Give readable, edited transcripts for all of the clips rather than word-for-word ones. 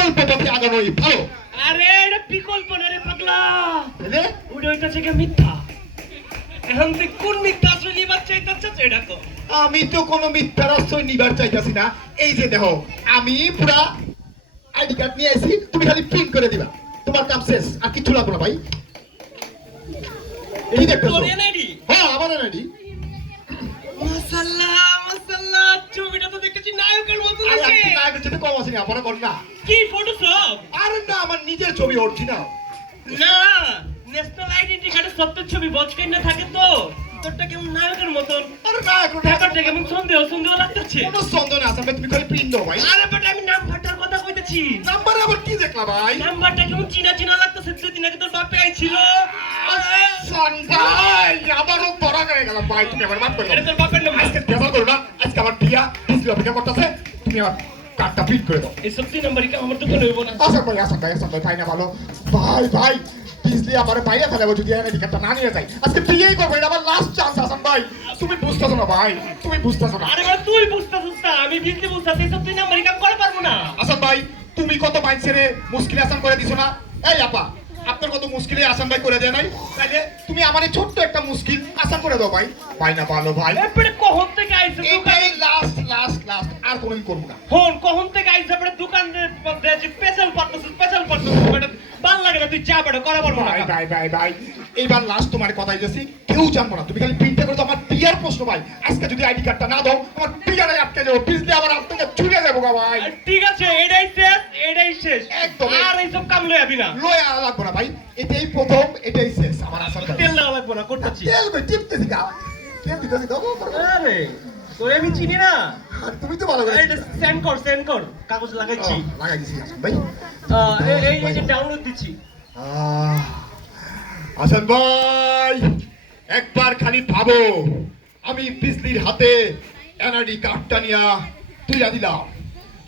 বিকল্প পথে আগানোই ভালো। আরে এটা বিকল্প না রে পাগলা, বুঝলে? ওইটা থেকে মিথ্যা। এখন তুই কোন মিথ্যা আশ্রয় নিবার চাইতেছিস এটা কর। আমি তো কোনো মিথ্যার আশ্রয় নিবার চাইতেছি না। এই যে দেখো, আমি পুরা আইডি কার্ড নিয়ে আসি, তুমি খালি প্রিন্ট করে দিবা, তোমার কাজ শেষ, আর কিছু লাগবে না ভাই। এই দেখতেছো? তোর এনআইডি? হ্যাঁ, আমার আইডি। মাশাআল্লাহ মাশাআল্লাহ, ছবিটা তো দেখেছি নায়কের মতো আরে লাগছে। আপনি নায়কের সাথে কম আসেনি, আপনারা কর না। কি ফটোশপ? আরে না, আমার নিজের ছবি অরিজিনাল। না, ন্যাশনাল আইডেন্টি কার্ডে সত্যি ছবি বচকেন না থাকে তো। তোরটা কেমন নায়কের মতন। আরে না, এখন ব্যাপারটা কেমন সন্দেহ লাগতেছে। কোনো সন্দেহ না আছে, তুমি খালি প্রিন্ট দাও ভাই। আরে বাট আমি নাম্বারটার কথা কইতেছি। নাম্বারে আবার কি দেখলা ভাই? নাম্বারটা কেমন চিনা লাগতেছে, দুদিন আগে তোর বাপে আইছিল। ভাই আবারও ধরা হয়ে গেল ভাই, তুমি আবার মাফ করে এটা দাও। তোর বাপের নাম্বার। আজকে দেখা করো না, আজকে আমার বিয়া ডিসপ্লে অপেক্ষা করতেছে, তুমি আমার কার্ডটা প্রিন্ট করে দাও। এই সত্যি নাম্বারই কি আমার দোকানে হইব না? আসান ভাই না ভালো ভাই ডিসপ্লে আমার বাইরে ফেলাবো যদি এনে টিকেটটা না নিয়ে যাই। আজকে বিয়েই করবো, এটা আমার লাস্ট চান্স। আসান ভাই তুমি বুঝতেছো না ভাই, তুমি বুঝতেছো না। আরে ভাই তুই বুঝতাছিস না, আমি বিজলি বুঝতাছি, এই সত্যি নাম্বারই কাম করে পারবো না। আসান ভাই তুমি কত বাইক ছেড়ে মুশকিলে আসান করে দিছো না। এই আপা, আপনার কত মুশকিলে আসান ভাই করে দেয় নাই, তাইলে তুমি আমার এই ছোট্ট একটা মুশকিল আসান করে দাও ভাই। ভাই না ভালো ভাই, এরপরে কখন থেকে আইছে দোকানে? এটাই লাস্ট আর কোনোদিন করবো না। হন কখন থেকে আইছে পরে দোকানে যে স্পেশাল পারতেছিস বেটা ভাল লাগে না, তুই যা বেটা করা পারবো না। ভাই এইবার লাস্ট তোমার কথাই যাচ্ছি, কেউ জানবো না, তুমি খালি প্রিন্টে করে দাও। আমার বিয়ার প্রশ্ন ভাই, আজকে যদি আইডি কার্ডটা না দাও আমার বিয়ারে আটকে যাবো, বিজলি আবার হাত থেকে ছুটে যাবো গা ভাই। ঠিক আছে, এটাই শেষ একদম। আর এইসব কাম লই আবি না। লয় আর লাগবো না ভাই, এটাই প্রথম, এটাই শেষ আমার আসার কথা। তেল লাগা লাগবো না, করতেছি। তেল ভাই টিপতেছি গা, তেল দিতেছি দাও। আরে তোরে আমি চিনি না। আর তুমি তো ভালো করে এটা সেন্ড কর, কাগজ লাগাইছি। লাগাই দিছি ভাই। এই যে ডাউনলোড দিচ্ছি। হাসান ভাই একবার খালি ভাবো, আমি বিজলির হাতে এনআইডি কার্ডটা নিয়ে তুইলা দিলাম,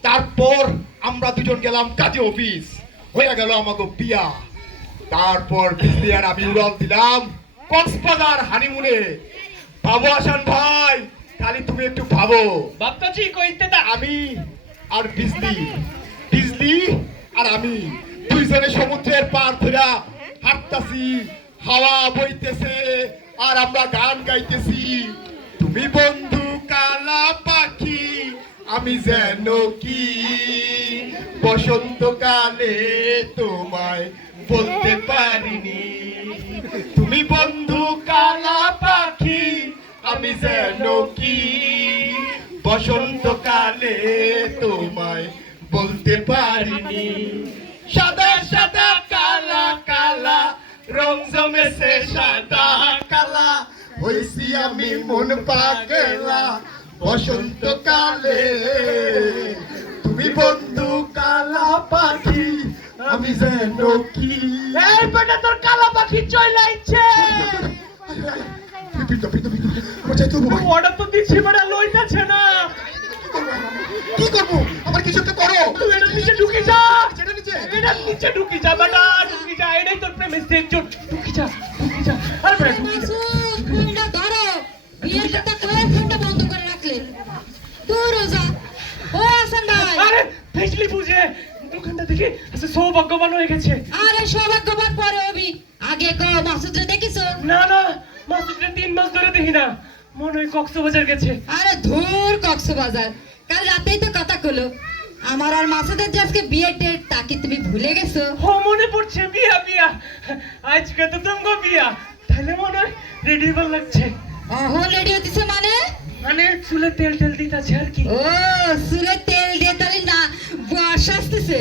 তারপর আমরা দুজন গেলাম কাজে অফিস, হয়ে গেল আমাকে বিয়া, তারপর বিজলি আর আমি উড়াল দিলাম কক্সবাজার হানিমুনে। ভাবো হাসান ভাই, খালি তুমি একটু ভাবো। ভাবতাছি কইতে দা আমি আর বিজলি আর আমি দুইজনে সমুদ্রের পার ধরে হাঁটতাছি, হাওয়া বইতেছে আর আমরা গান গাইতেছি। তুমি বন্ধু কালা পাখি, আমি যেন কি বসন্তকালে তোমায় বলতে পারিনি। তুমি বন্ধু কালা পাখি, আমি যেন কি বসন্তকালে তোমায় বলতে পারিনি। সাদা সাদা কালা কালা রং জমেছে সাদা কালা, হইছি আমি মন পাগলা বসন্তকালে। তুমি বন্ধু কালা পাখি, আমি যেন কি। এই বেটা তোর কালা পাখি চইলাইছে। অর্ডার তো দিচ্ছি বেটা, লইতাছে না। কি করবো? আমার কিছু একটা করো। তুই এটা নিচে ঢুকে যা। এটা নিচে? এটা নিচে ঢুকে যা বেটা, ঢুকে যা। এটাই তোর প্রেমের শেষ জোট। ঢুকে যা। আরে বেটা ঢুকে যা। ফোনটা ধরো, বিয়ের কথা কয়ে ফোনটা বন্ধ করে রাখলে। দূর হও যা। ও হাসান ভাই, আরে ফেসলি বুঝে দোকানটা দেখে আচ্ছা সৌভাগ্যবান হয়ে গেছে। আরে সৌভাগ্যবান পরে হবি, আগে কো মাসুদরে দেখিছো? না মাসুদরে 3 মাস ধরে দেখি না, মনে হয় কক্সবাজার গেছে। আরে ধুর কক্সবাজার, কাল রাতেই তো কথা কলো। আমার আর মাসুদের যে আজকে বিয়ের ডেট, তা কি তুমি ভুলে গেছো? মনে পড়ছে, বিয়া আজকে তো তোমার বিয়া, তাহলে মনে হয় রেডি হবার লাগছে। ওহো রেডি হতেছে মানে চুলে তেল দিতেছে আর কি। ও চুলে তেল দিয়ে তাহলে না বর্ষ আসতেছে।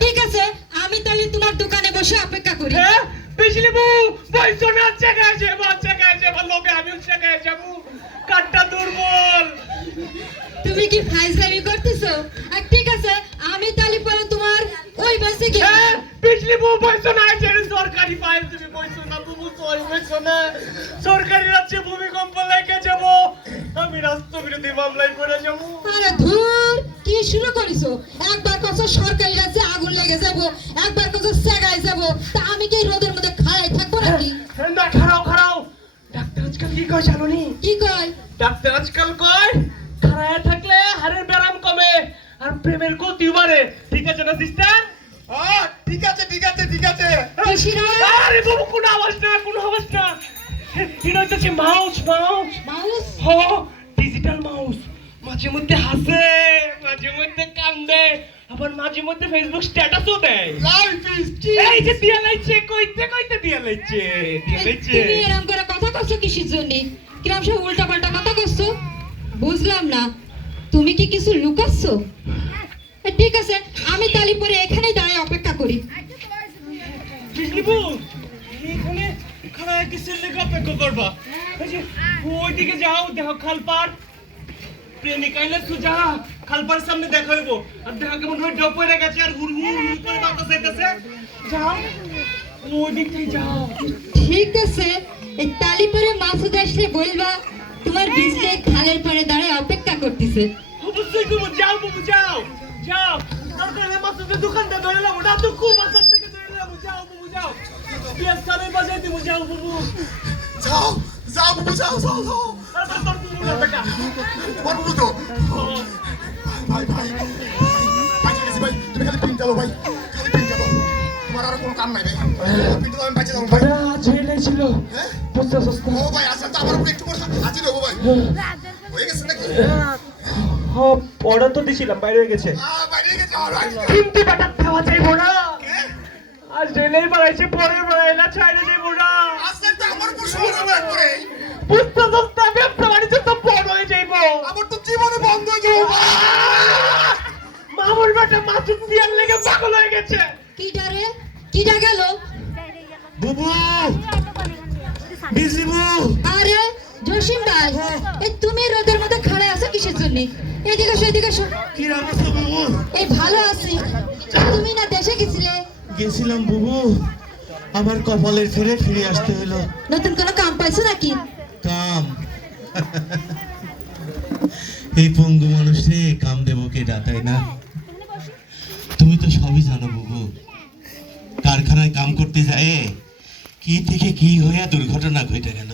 ঠিক আছে, আমি তাহলে তোমার দোকানে বসে অপেক্ষা করি। হ্যাঁ বিজলি বউ বইছো না, জায়গায় যে ভালো হবে, আমিও জায়গায় যাবো। কাটটা দুর্বল। তুমি কি ফাইজলামি করতেছো? ঠিক আছে, আমি তাহলে পরে তোমার ওই বাসে গিয়ে। হ্যাঁ বিজলি বউ বইছো না, যে সরকারি ফাইল তুমি বইছো না, তুমি সরি বইছো না। সরকারি রাজ্যে ভূমিকম্প লেগে যাব, আমি রাষ্ট্রবিরোধী মামলায় পড়ে যাবো। আরে ধুর, কি শুরু করিছো? একবার কইছো সরকারি রাজ্যে আগুন লেগে যাব, একবার কইছো সেগায় যাব, তা আমি কি রোদের মধ্যে খাড়াই থাকবো নাকি? না খারাও ডাক্তার আজকাল কি কয় জানো নি? কি কয়? ডাক্তার আজকাল কয় খাড়ায় থাকলে হাড়ের ব্যায়াম কমে, আর প্রেমের গতি বাড়ে, ঠিক আছে না সিস্টার? ঠিক আছে ঠিক আছে ঠিক আছে। কি শিরা আরে বাবু কোনো আওয়াজ না, কোনো আওয়াজ না। এটা হচ্ছে মাউস, মাউস। মাউস হ, ডিজিটাল মাউস। মাঝে মধ্যে হাসে, মাঝে মধ্যে কান্দে, আবার মাঝে মধ্যে ফেসবুক স্ট্যাটাসও দেয়। লাইফ ইজ এই যে দিয়া লাইছে, কইতে কইতে দিয়া লাইছে, দিয়া লাইছে। তুমি এরকম করে কথা কইছো কিসের জন্য? কিরম সব উল্টা পাল্টা কথা কইছো? বুঝলাম না, তুমি কি কিছু লুকাচ্ছ? ঠিক আছে, আমি তালি পরে এখানেই দাঁড়িয়ে অপেক্ষা করি। বিজলিবু, এখানে খাড়ায় কিসের লেগে অপেক্ষা করবা? এই যে ওইদিকে যাও, দেখো খালপার। প্রেমিক আইলে সুজা খালপার সামনে দেখা হইব। আর দেখো কেমন হয়ে ডপ হয়ে গেছে আর হুড় হুড় হুড় করে বাতাস আইতাছে। যাও, ওইদিক থেকে যাও। ঠিক আছে, এই তালি পরে মাসুদ আসলে বলবা তোমার বিজলি খালের পাড়ে দাঁড়িয়ে অপেক্ষা করতেছে। অবশ্যই তুমি যাও বাবু, যাও যাও। তারপরে মাসুদের দোকানটা ধরলাম, ওটা তো খুব আসার থেকে ধরলাম। যাও বাবু, যাও। পিয়াজ কানে বাজাই দিব, যাও বাবু। যাও যাও বাবু যাও যাও যাও। আর তোর তুমি না বেটা। তোমার বাবু তো ভাই ভাই ভাই গেছি ভাই, তুমি খালি পিন চালো ভাই, খালি পিন চালো, তোমার আর কোনো কাম নাই ভাই, পিন তো আমি বাঁচে যাবো ভাই। জেলে ছিল। হ্যাঁ বুঝতে সস্তা। ও ভাই আসেন তো, আমার উপরে একটু করে হাজির হবো ভাই, হয়ে গেছে নাকি? হ্যাঁ, অর্ডার তো দিছিলাম, বাইরে হয়ে গেছে। বাইরে গেছে আমার ভাই। কিন্তু বেটা খাওয়া যাইব না। কে? আজ জেলেই বাড়াইছে, পরে বাড়াইলা ছাইড়ে যাইব না। আসেন তো, আমার উপর সময় হবে একবারে, বুঝতে সস্তা, ব্যবসা বাণিজ্য তো বড় হয়ে যাইব। আমার তো জীবনে বন্ধ হয়ে যাবো ভাই। মামুর বেটা মাসুদ দিয়ার লেগে পাগল হয়ে গেছে। কি ডারে কি ডা গেল? বুবু বিজি বু। আরে জসিম ভাই, এই তুমি রোদের মধ্যে খাড়া আছো কিসের জন্য? এদিকে এসো, এদিকে এসো। কি অবস্থা বুবু? এই ভালো আছি। তুমি না দেশে গেছিলে? গেছিলাম বুবু, আমার কপালের ফিরে ফিরে আসতে হলো। নতুন কোনো কাম পাইছো নাকি? কাম? এই পঙ্গু মানুষে কাম দেবো কেডা, তাই না? তুমি তো সবই জানো বুবু, কারখানায় কাম করতে যায় কি থেকে কি হয়ে দুর্ঘটনা ঘটে গেল,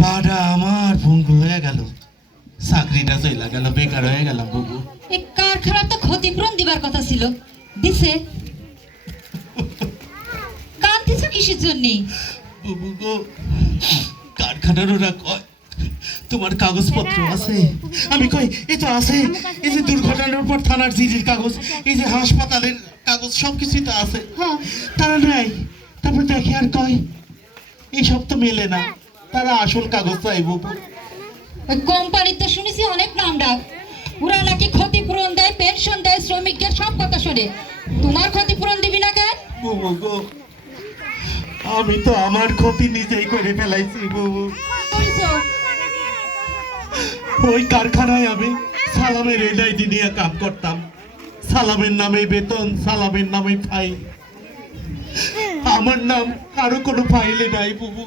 পাটা আমার পঙ্গু হয়ে গেল, চাকরিটা চইলা গেল, বেকার হয়ে গেলাম বুবু। এই কারখানার তো ক্ষতিপূরণ দিবার কথা ছিল, দিছে? কাঁদতেছো কিসের জন্য? বুবু গো, কারখানার ওরা কয় তোমার কাগজপত্র আছে? আমি কই এই তো আছে, এই যে দুর্ঘটনার পর থানার জিডির কাগজ, এই যে হাসপাতালের কাগজ, সবকিছুই তো আছে। হ্যাঁ, তারা নাই, তারপর দেখে আর কয় এইসব তো মেলে না, তারা আসল কাগজ চাই বুবু। ওই কোম্পানির তো শুনেছি অনেক নাম ডাক, ওরা নাকি ক্ষতিপূরণ দেয়, পেনশন দেয়, শ্রমিকদের সব কথা শোনে। তোমার ক্ষতিপূরণ দিবি না কেন? বুবু গো, আমি তো আমার ক্ষতি নিজেই করে ফেলাইছি বুবু। করেছো? ওই কারখানায় আমি সালামের এলআইডি নিয়ে কাম করতাম, সালামের নামে বেতন, সালামের নামে ফাইল, আমার নাম আরো কোনো ফাইলে নাই বুবু।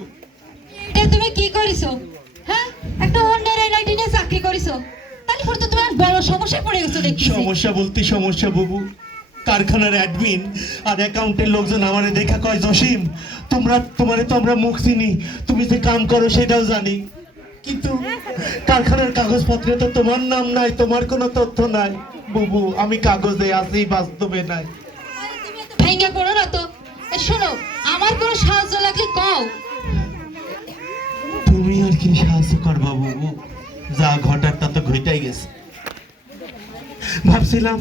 এটা তুমি কি করেছো? হ্যাঁ, একটা অন্যের এনআইডি নিয়ে চাকরি করেছো, তাহলে পরে তো তোমার বড় সমস্যায় পড়ে গেছো দেখছি। সমস্যা বলতে সমস্যা বুবু, কারখানার অ্যাডমিন আর অ্যাকাউন্টের লোকজন আমারে দেখা কয় জসিম তোমারে তো আমরা মুখ চিনি, তুমি যে কাম করো সেটাও জানি, কিন্তু কারখানার কাগজপত্রে তো তোমার নাম নাই, তোমার কোনো তথ্য নাই বুবু। আমি কাগজে আছি, বাস্তবে নাই। ভেঙে পড়ো না তো। এ শোনো, আমার কোনো সাহায্য লাগলে কও। তুমি আর কি সাহায্য করবা বুবু, যা ঘটার তা তো ঘটাই গেছে। ভাবছিলাম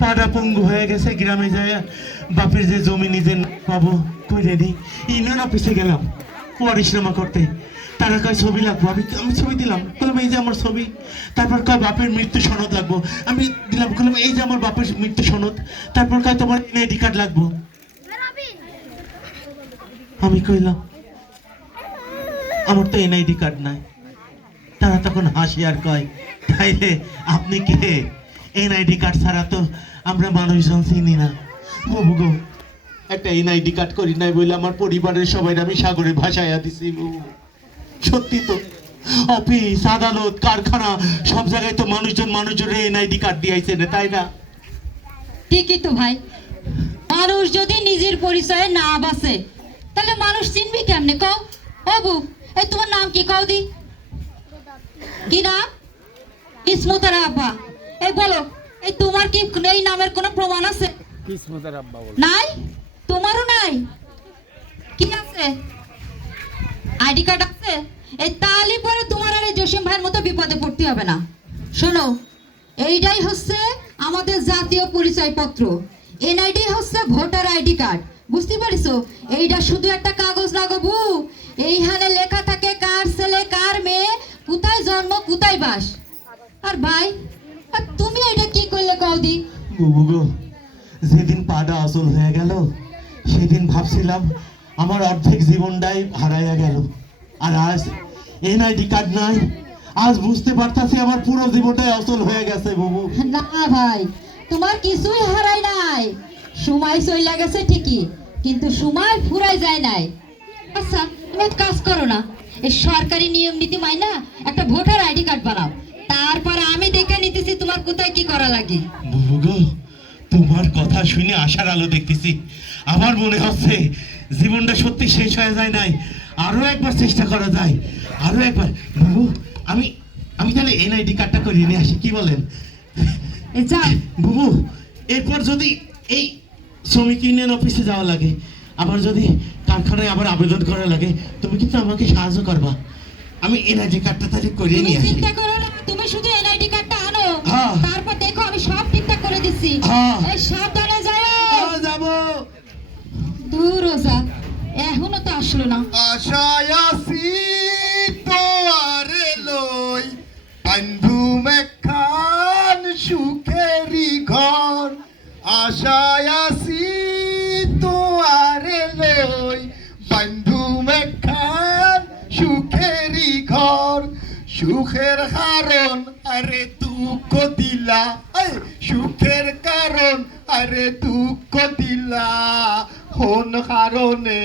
পাড়া পঙ্গু হয়ে গেছে, গ্রামে যায় বাপের যে জমি নিজে পাবো কইরে দিই। ইউনিয়ন অফিসে গেলাম পরিশ্রমা করতে, তারা কয় ছবি লাগবো, আমি ছবি দিলাম, বললাম এই যে আমার ছবি। তারপর কয় বাপের মৃত্যু সনদ লাগবো, আমি দিলাম, বললাম এই যে আমার বাপের মৃত্যু সনদ। তারপর কয় তোমার এনআইডি কার্ড লাগবো, আমি কইলাম আমার তো এনআইডি কার্ড নাই। তারা তখন হাসি আর কয় তাইলে আপনি কে? এনআইডি কার্ড ছাড়া তো আমরা মানুষজন চিনি না। বাবু গো, একটা এনআইডি কার্ড করি নাই বলে আমার পরিবারের সবাই আমি সাগরে ভাসাইয়া দিছি বাবু। সত্যি তো, অফিস, আদালত, কারখানা সব জায়গায় তো মানুষজনের এনআইডি কার্ড দিয়েছে না, তাই না? ঠিকই তো ভাই, মানুষ যদি নিজের পরিচয়ে না বাসে তাহলে মানুষ চিনবি কেমনে কও? বাবু, এই তোমার নাম কি কও দি? কি নাম? ইসমুতারা আব্বা। এই বলো, এই তোমার কি এই নামের কোনো প্রমাণ আছে? নাই? তোমারও নাই? কি আছে? আইডি কার্ড আছে? এই তালি পরে তোমার আর এই জসিম ভাইয়ের মতো বিপদে পড়তে হবে না। শোনো, এইটাই হচ্ছে আমাদের জাতীয় পরিচয়পত্র। এনআইডি হচ্ছে ভোটার আইডি কার্ড। বুঝতে পারিছো? এইটা শুধু একটা কাগজ না গো বউ, এইখানে লেখা থাকে কার ছেলে কার মেয়ে, কোথায় জন্ম কোথায় বাস। আর ভাই, আর তুমি এটা কি করলে কওদি? বুবু গো, যেদিন পাটা আসল হয়ে গেল সেদিন ভাবছিলাম আমার অর্ধেক জীবনটাই হারাইয়া গেল। আর আজ এনআইডি কার্ড নাই, আজ বুঝতে পারতাছি আমার পুরো জীবনটাই আসল হয়ে গেছে বুবু। না ভাই, তোমার কিছুই হারাই নাই। সময় চইলা গেছে ঠিকই, কিন্তু সময় ফুরাই যায় নাই। আচ্ছা, তুমি এক কাজ করো না, এই সরকারি নিয়ম নীতি মাইনা একটা ভোটার আইডি কার্ড বানাও, তারপর আমি দেখে নিতেছি তোমার কোথায় কি করা লাগে। বুবু গো, তোমার কথা শুনে আশার আলো দেখতেছি। আমার মনে হচ্ছে জীবনটা সত্যি শেষ হয়ে যায় নাই, আরো একবার চেষ্টা করা যায়, আরো একবার। বুবু, আমি আমি তাহলে এনআইডি কার্ডটা করে নিয়ে আসি, কি বলেন? যাও বুবু, এরপর যদি এই শ্রমিক ইউনিয়ন অফিসে যাওয়া লাগে, আবার যদি কারখানায় আবার আবেদন করা লাগে, তুমি কিন্তু আমাকে সাহায্য করবা। আমি এনআইডি কার্ডটা তাহলে করিয়ে তুমি নিয়ে আসি। চিন্তা করো না, তুমি শুধু এনআইডি কার্ডটা আনো, হ্যাঁ। তারপর দেখো আমি সব ঠিকঠাক করে দিচ্ছি। হ্যাঁ। এই সাবধানে যাও। যাবো। দূর রোজা, এখনো তো আসলো না। আশায় আসি তোয়ারে লই, বন্ধু মেখান সুখেরি ঘর। আশায় আসি তোয়ারে লই, বন্ধু মেখান সুখেরি ঘর। সুখের কারণ আরে দুঃখ দিলা, সুখের কারণ আরে দুঃখ দিলা, কোন কারণে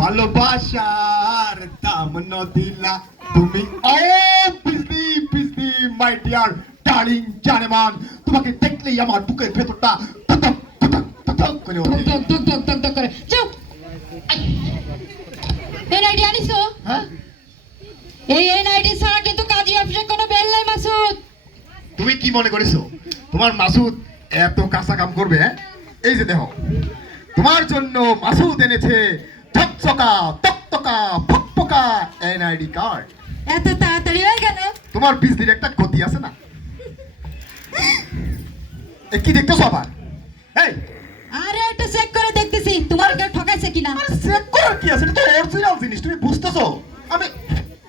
ভালোবাসার দাম ন দিলা তুমি। ও বিজলি বিজলি মাই ডিয়ার ডার্লিং জানেমান, তোমাকে দেখলেই আমার বুকের ভেতরটা ধক ধক ধক ধক করে ওঠে। ধক ধক ধক ধক ধক করে চুপ। এনআইডি আনিছো? হ্যাঁ, এই এনআইডি ছাড়া কিন্তু কাজী অফিসে কোনো বেল নাই মাসুদ। তুমি কি মনে করেছো তোমার মাসুদ এত কাঁচা কাম করবে? এই যে দেখো, তোমার জন্য মাসুদ এনেছে ঝকঝকা তকতকা ফকফকা এনআইডি কার্ড। এত তাড়াতাড়ি হয়ে গেল? তোমার বিজলির একটা গতি আছে না? এ কি দেখতেছো আবার? এই, আরে এটা চেক করে দেখতেছি তোমার কেউ ঠকাইছে কিনা। চেক করার কি আছে? এটা তো অরিজিনাল জিনিস, তুমি বুঝতেছো? আমি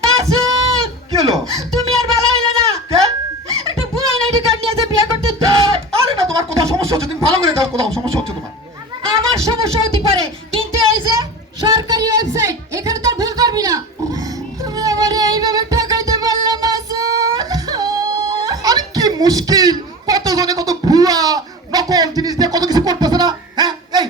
মাসুদ, কি হলো? তুমি আর ভালো হইলো না। কে? একটা বুড়ো এনআইডি কার্ড নিয়ে যে বিয়ে করতে তো। আরে না, তোমার কোথাও সমস্যা হচ্ছে, তুমি ভালো করে দাও, কোথাও সমস্যা হচ্ছে তোমার। আমার সমস্যা হতে পারে, কিন্তু এই যে সরকারি ওয়েবসাইট, এখানে তো আর ভুল করবি না। তুমি আমারে এইভাবে ঠকাইতে পারলে মাসুদ। আরে কি মুশকিল, কতজনে কত ভুয়া নকল জিনিস দিয়ে কত কিছু করতেছে না? হ্যাঁ, এই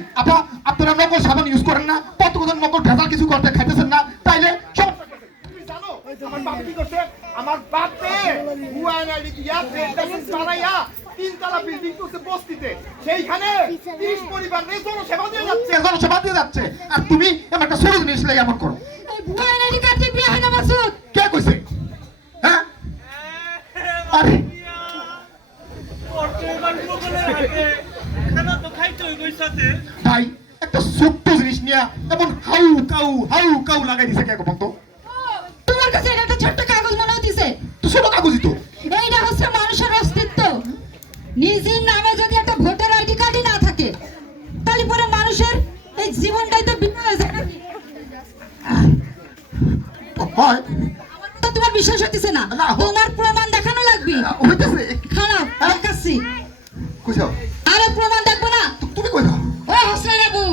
আপনারা নকল সাবান ইউজ করেন না? কতজন নকল ভেজাল কিছু করতে খাইতেছেন না? তাইলে সমস্যা কি? তুমি জানো আমার বাপ কি করছে? আমার বাপে ভুয়া এনআইডি দিয়া ট্রেন চালাইয়া তিনতলা বিল্ডিং করছে বস্তিতে, সেইখানে 30 পরিবার জনসেবা দিয়ে যাচ্ছে, আর তুমি এমন একটা ছোট জিনিস লাগে এমন করো। এই বুড়ো এনআইডি কার্ড দিয়ে বিয়ে হয় না মাসুদ। কে কইছে? হ্যাঁ, আরে ভাই, একটা ছোট্ট জিনিস নিয়ে এমন হাউ কাউ লাগাই দিছে কে বলতো? তোমার কাছে এটা একটা ছোট্ট কাগজ মনে হচ্ছে। তো ছোট কাগজই তো। এইটা হচ্ছে মানুষের অস্তিত্ব। নিজের নামে যদি একটা ভোটার আইডি কার্ডই না থাকে, তাহলে পরে মানুষের এই জীবনটাই তো বিপদ হয়ে যায় নাকি? হয় তো তোমার বিশ্বাস হচ্ছে না? না, তোমার প্রমাণ দেখানো লাগবে। হইতেছে। খারাপ দেখাচ্ছি। কইছো? আরে প্রমাণ দেখবো না? তুমি কইছো? ও হোসেন বাবু,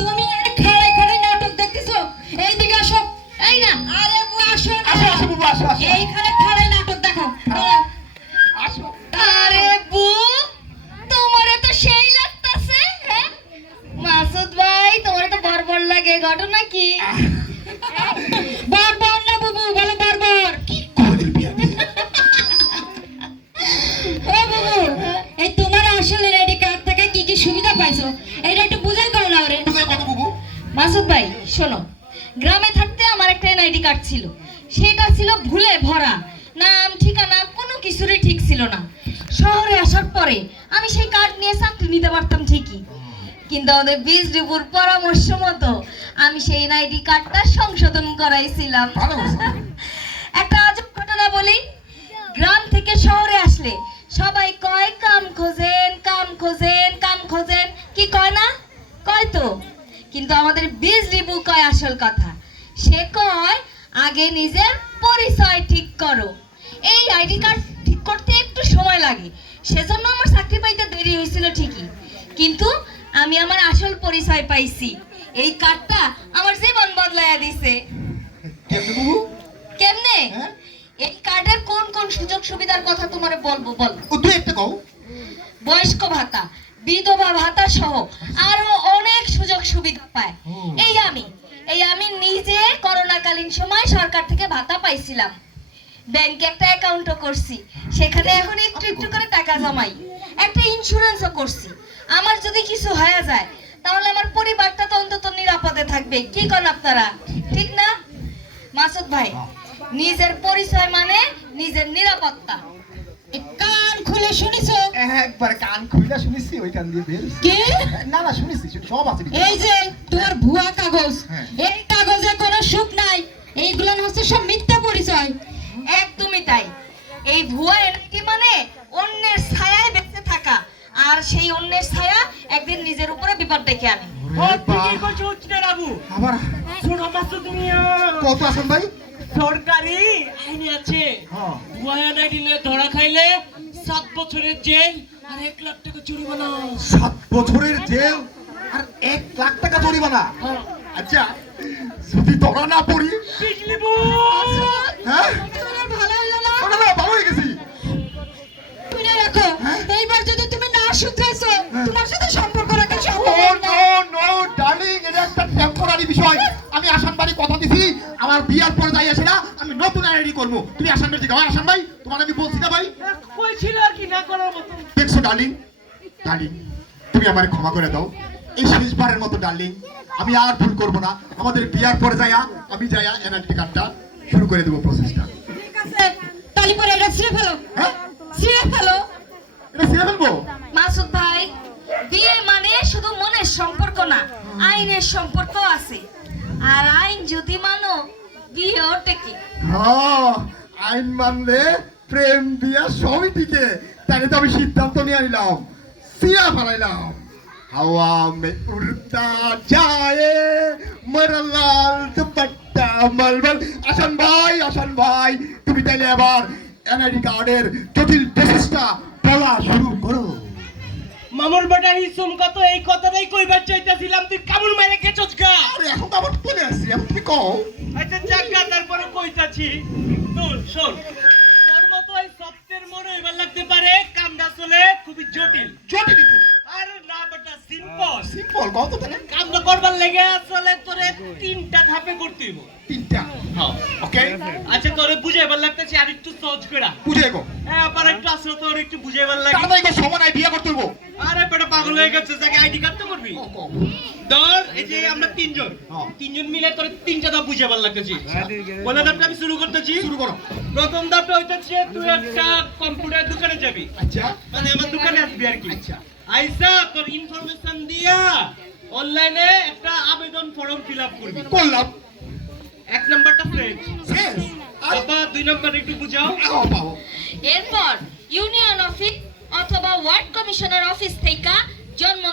তুমি খাড়াই খাড়াই নাটক দেখতেছো? এইদিকে আসো। এই না, আরে বাবু আসো না। আসো আসো বাবু, আসো আসো এইখানে খাড়াই নাটক দেখো। দাঁড়াও। আসো। আরে বু, তোমারে তো সেই লাগতাছে। হ্যাঁ মাসুদ ভাই, তোমারে তো বরবর লাগে, ঘটনা কি? বারবার না বাবু, বলো বারবার। কি করে বিয়া দিল? ও বাবু, এই তোমার আসলে আইডি কার্ড থেকে কি কি সুবিধা পাইছো এটা একটু বুঝাই করো না ওরে। তুমি কত বাবু? মাসুদ ভাই শোনো, গ্রামে থাকতে আমার একটা এনআইডি কার্ড ছিল, সেটা ছিল ভুলে ভরা, নাম ঠিকানা কোনো কিছুরই ঠিক ছিল না। শহরে আসার পরে আমি সেই কার্ড নিয়ে চাকরি নিতে পারতাম ঠিকই, কিন্তু আমাদের বিজলিপুর পরামর্শ মতো আমি সেই এনআইডি কার্ডটা সংশোধন করাইছিলাম। ভালো করছো। একটা আজব ঘটনা বলি, গ্রাম থেকে শহরে আসলে সবাই কয় কাম খোঁজেন, কাম খোঁজেন, কাম খোঁজেন, কি কয় না? কয় তো। কিন্তু আমাদের বিজলিপু কয় আসল কথা। সে কয় আগে নিজের পরিচয় ঠিক করো। এই আইডি কার্ড ঠিক করতে একটু সময় লাগে, সেজন্য আমার চাকরি পাইতে দেরি হয়েছিল ঠিকই, কিন্তু আমি আমার আসল পরিচয় পাইছি। এই কার্ডটা আমার জীবন বদলাইয়া দিছে। কেমনে বাবু? কেমনে? হ্যাঁ? এই কার্ডের কোন কোন সুযোগ সুবিধার কথা তোমারে বলবো বল। ও তুই একটা কও। বয়স্ক ভাতা, বিধবা ভাতা সহ আরো অনেক সুযোগ সুবিধা পায়। এই আমি নিজে করোনাকালীন সময় সরকার থেকে ভাতা পাইছিলাম। ব্যাংকে একটা অ্যাকাউন্টও করছি, সেখানে এখন একটু একটু করে টাকা জমাই। একটা ইন্স্যুরেন্সও করছি, আমার যদি কিছু হয়ে যায় তাহলে আমার পরিবারটা তো অন্তত নিরাপদে থাকবে। কি করেন আপনারা, ঠিক না মাসুদ ভাই? নিজের পরিচয় মানে নিজের নিরাপত্তা। কান খুলে শুনিছো? একবার কান খুইলা শুনেছি, ওই কান দিয়ে বের কি? না না শুনেছি, সব আছে। এই যে তোমার ভুয়া কাগজ, হ্যাঁ। এই কাগজে কোনো সুখ নাই, এইগুলো হচ্ছে সব মিথ্যা পরিচয়। একদমই তাই। এই ভুয়া এনআইডি মানে অন্যের ছায়ায় বেঁচে থাকা, আর সেই অন্যের ছায়া একদিন নিজের উপরে বিপদ ডেকে আনে। ও ঠিকই কইছো উচ্চে বাবু। আবার শোনো মাসুদ মিয়া, কত আছেন ভাই? সরকারি আইনে আছে হ্যাঁ। ভুয়া এনআইডি ধরা খাইলে 7 বছরের জেল আর 1 লাখ টাকা জরিমানা। 7 বছরের জেল আর 1 লাখ টাকা জরিমানা। হ্যাঁ। আচ্ছা, যদি ধরা না পড়ি? বিজলিবু হ্যাঁ, তোমার ভালো হলো না? না না ভালো হয়ে গেছি। শুনে রাখো, এইবার যদি তুমি না শুধরাইছো, তোমার সাথে সম্পর্ক রাখা সম্ভব ও না। নো নো ডার্লিং, এটা একটা টেম্পোরারি বিষয়। আমি আসান বাড়ি কথা দিছি, আমার বিয়ার পরে যাই আসে না, আমি নতুন আইডি করব। তুমি আসান বাড়ি যাও। আসান ভাই, তোমার আমি বলছি না ভাই? কইছিল আর কি না করার মতো। দেখছো ডার্লিং, ডার্লিং তুমি আমারে ক্ষমা করে দাও, এই শেষবারের মতো ডার্লিং। আমি আর ভুল করব না। আমাদের বিয়ার পরে যাইয়া আমি যাইয়া এনআইডি কার্ডটা শুরু করে দেবো প্রসেসটা। ঠিক আছে, তালি পরে এটা ছিঁড়ে ফেলো, হ্যাঁ, ছিঁড়ে ফেলো। এটা ছেড়ে ফেলবো? মাসুদ ভাই, বিয়ে মানে শুধু মনের সম্পর্ক না, আইনের সম্পর্ক আছে। আর আইন যদি মানো, বিয়েও টেকে। হ্যাঁ, আইন মানলে প্রেম বিয়া সবই টিকে। তাই তো আমি সিদ্ধান্ত নিয়ে নিলাম, সিয়া ফেলাইলাম। হাওয়া মে উড়তা যায় মেরা লাল দুপাট্টা মলমল। আসান ভাই, আসান ভাই, তুমি তাইলে এবার এনআইডি কার্ডের জটিল প্রসেসটা বলা শুরু করো। মামুর বেটা হিসুম কত এই কথাটাই কইবার চাইতাছিলাম, তুই কামুর মাইরে গেছস গা। আরে এখন তো আবার বলে আসছি, এখন তুমি কও। আচ্ছা জায়গা তারপরে কইতাছি। শোন শোন, তোর মতো এই সপ্তের মনে এবার লাগতে পারে, কামটা আসলে খুবই জটিল। জটিলই তো। আরে না বেটা, সিম্পল। সিম্পল কও তো তাহলে। কামটা করবার লেগে আসলে তোরে 3টা ধাপে করতে হইব। 3টা। হ্যাঁ, ওকে, আচ্ছা তোরে বুঝাইবার লাগতেছে আর একটু সহজ করে। বুঝে গো। হ্যাঁ, আবার একটু আসলে তোর একটু বুঝাইবার লাগে। তাড়াতাড়ি কো, সময় নাই, বিয়ে করতে হইব। আরে বেটা পাগল হয়ে গেছে, যাকে আইডি কার্ড তো করবি। ধর এই যে আমরা 3 জন, হ্যাঁ। 3 জন মিলে তোর 3টা ধাপ বুঝাইবার লাগতেছি। বলে ধাপটা আমি শুরু করতেছি। শুরু করো। প্রথম ধাপটা হইতেছে তুই একটা কম্পিউটার দোকানে যাবি, আচ্ছা, মানে আমার দোকানে আসবি আর কি। আচ্ছা। আইসা তোর ইনফরমেশন দিয়া অনলাইনে একটা আবেদন ফর্ম ফিল আপ করবি। করলাম। 1 নাম্বারটা ফ্রেঞ্চ। শেষ। আর বাবা 2 নাম্বার একটু বুঝাও। আও পাবো। এরপর ইউনিয়ন অফিস অথবা ওয়ার্ড কমিশনার অফিস থেকে জন্ম